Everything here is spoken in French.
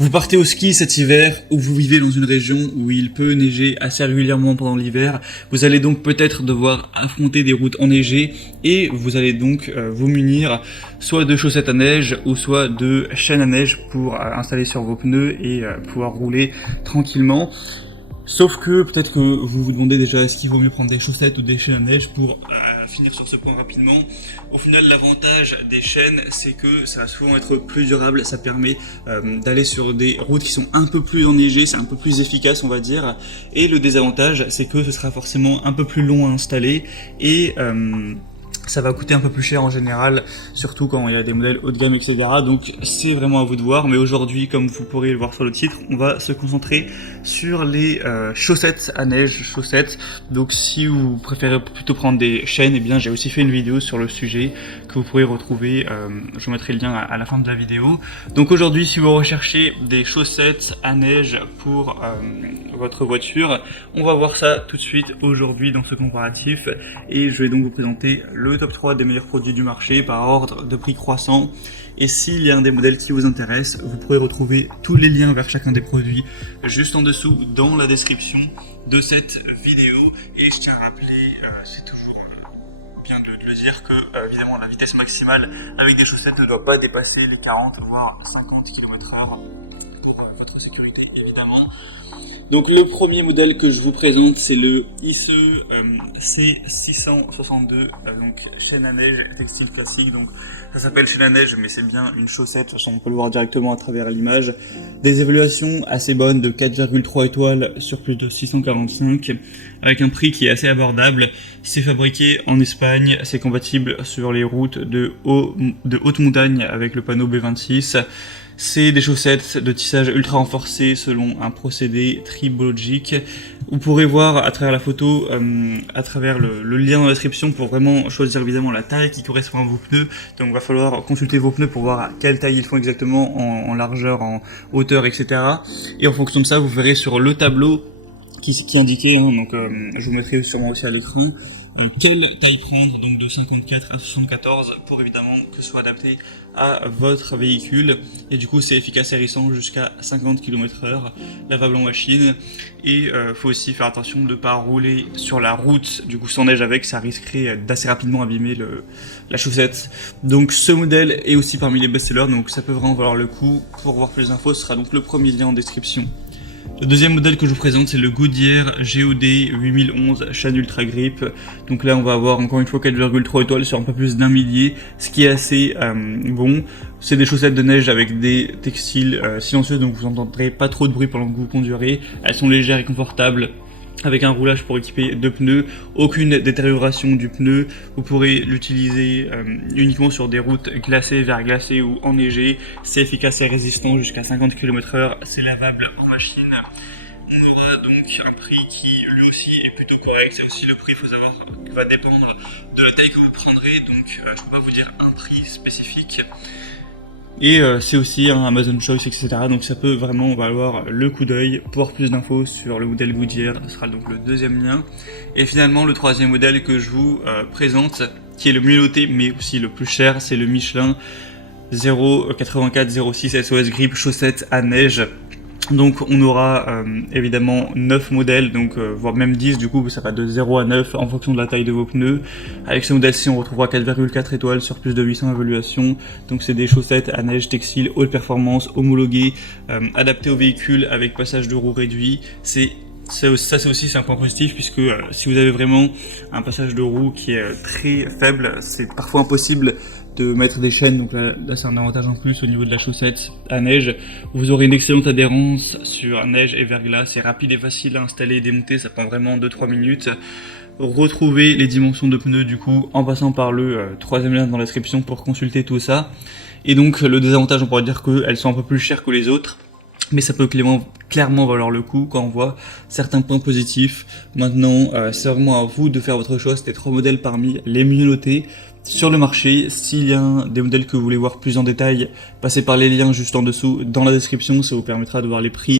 Vous partez au ski cet hiver ou vous vivez dans une région où il peut neiger assez régulièrement pendant l'hiver. Vous allez donc peut-être devoir affronter des routes enneigées et vous allez donc vous munir soit de chaussettes à neige ou soit de chaînes à neige pour installer sur vos pneus et pouvoir rouler tranquillement. Sauf que peut-être que vous vous demandez déjà est-ce qu'il vaut mieux prendre des chaussettes ou des chaînes à neige pour finir sur ce point rapidement. Au final, l'avantage des chaînes, c'est que ça va souvent être plus durable, ça permet d'aller sur des routes qui sont un peu plus enneigées, c'est un peu plus efficace on va dire. Et le désavantage, c'est que ce sera forcément un peu plus long à installer et ça va coûter un peu plus cher en général, surtout quand il y a des modèles haut de gamme, etc. Donc c'est vraiment à vous de voir. Mais aujourd'hui, comme vous pourrez le voir sur le titre, on va se concentrer sur les chaussettes à neige, Donc si vous préférez plutôt prendre des chaînes, eh bien j'ai aussi fait une vidéo sur le sujet que vous pourrez retrouver. Je vous mettrai le lien à la fin de la vidéo. Donc aujourd'hui, si vous recherchez des chaussettes à neige pour votre voiture, on va voir ça tout de suite aujourd'hui dans ce comparatif. Et je vais donc vous présenter le top 3 des meilleurs produits du marché par ordre de prix croissant. Et s'il y a un des modèles qui vous intéresse, vous pourrez retrouver tous les liens vers chacun des produits juste en dessous dans la description de cette vidéo. Et je tiens à rappeler, c'est toujours bien de le dire, que évidemment la vitesse maximale avec des chaussettes ne doit pas dépasser les 40 voire 50 km/h pour votre sécurité évidemment. Donc le premier modèle que je vous présente, c'est le ICE C662, donc chaîne à neige textile classique. Donc ça s'appelle chaîne à neige, mais c'est bien une chaussette. De toute façon, on peut le voir directement à travers l'image. Des évaluations assez bonnes de 4,3 étoiles sur plus de 645, avec un prix qui est assez abordable. C'est fabriqué en Espagne, c'est compatible sur les routes de haute montagne avec le panneau B26. C'est des chaussettes de tissage ultra renforcé selon un procédé tribologique. Vous pourrez voir à travers la photo, à travers le lien dans la description pour vraiment choisir évidemment la taille qui correspond à vos pneus. Donc il va falloir consulter vos pneus pour voir à quelle taille ils font exactement en largeur, en hauteur, etc. Et en fonction de ça, vous verrez sur le tableau qui est indiqué, donc je vous mettrai sûrement aussi à l'écran, quelle taille prendre, donc de 54 à 74 pour évidemment que ce soit adapté à votre véhicule. Et du coup c'est efficace et hérissant jusqu'à 50 km/h, lavable en machine. Et faut aussi faire attention de ne pas rouler sur la route du coup sans neige avec, ça risquerait d'assez rapidement abîmer la chaussette. Donc ce modèle est aussi parmi les best-sellers, donc ça peut vraiment valoir le coup. Pour voir plus d'infos, ce sera donc le premier lien en description. Le deuxième modèle que je vous présente, c'est le Goodyear GOD 8011 chaîne Ultra Grip. Donc là on va avoir encore une fois 4,3 étoiles sur un peu plus d'un millier, ce qui est assez bon. C'est des chaussettes de neige avec des textiles silencieux, donc vous n'entendrez pas trop de bruit pendant que vous conduirez. Elles sont légères et confortables, avec un roulage pour équiper deux pneus, aucune détérioration du pneu. Vous pourrez l'utiliser uniquement sur des routes glacées, verglacées ou enneigées. C'est efficace et résistant jusqu'à 50 km/h, c'est lavable en machine. On aura donc un prix qui lui aussi est plutôt correct. C'est aussi le prix, il faut savoir, qui va dépendre de la taille que vous prendrez, donc je ne peux pas vous dire un prix spécifique. Et c'est aussi un Amazon Choice, etc. Donc ça peut vraiment valoir le coup d'œil. Pour avoir plus d'infos sur le modèle Goodyear, ce sera donc le deuxième lien. Et finalement le troisième modèle que je vous présente, qui est le mieux noté mais aussi le plus cher, c'est le Michelin 08406 SOS Grip chaussettes à neige. Donc on aura évidemment 9 modèles, donc voire même 10 du coup, ça va de 0 à 9 en fonction de la taille de vos pneus. Avec ce modèle-ci on retrouvera 4,4 étoiles sur plus de 800 évaluations. Donc c'est des chaussettes à neige textile haute performance, homologuées, adaptées au véhicule avec passage de roue réduit. Ça c'est aussi un point positif, puisque si vous avez vraiment un passage de roue qui est très faible, c'est parfois impossible de mettre des chaînes. Donc là c'est un avantage en plus au niveau de la chaussette à neige. Vous aurez une excellente adhérence sur neige et verglas, c'est rapide et facile à installer et démonter, ça prend vraiment 2-3 minutes. Retrouvez les dimensions de pneus du coup en passant par le troisième lien dans la description pour consulter tout ça. Et donc le désavantage, on pourrait dire qu'elles sont un peu plus chères que les autres, mais ça peut clairement valoir le coup quand on voit certains points positifs. Maintenant, c'est vraiment à vous de faire votre choix. C'était 3 modèles parmi les mieux notés sur le marché. S'il y a des modèles que vous voulez voir plus en détail, passez par les liens juste en dessous dans la description, ça vous permettra de voir les prix.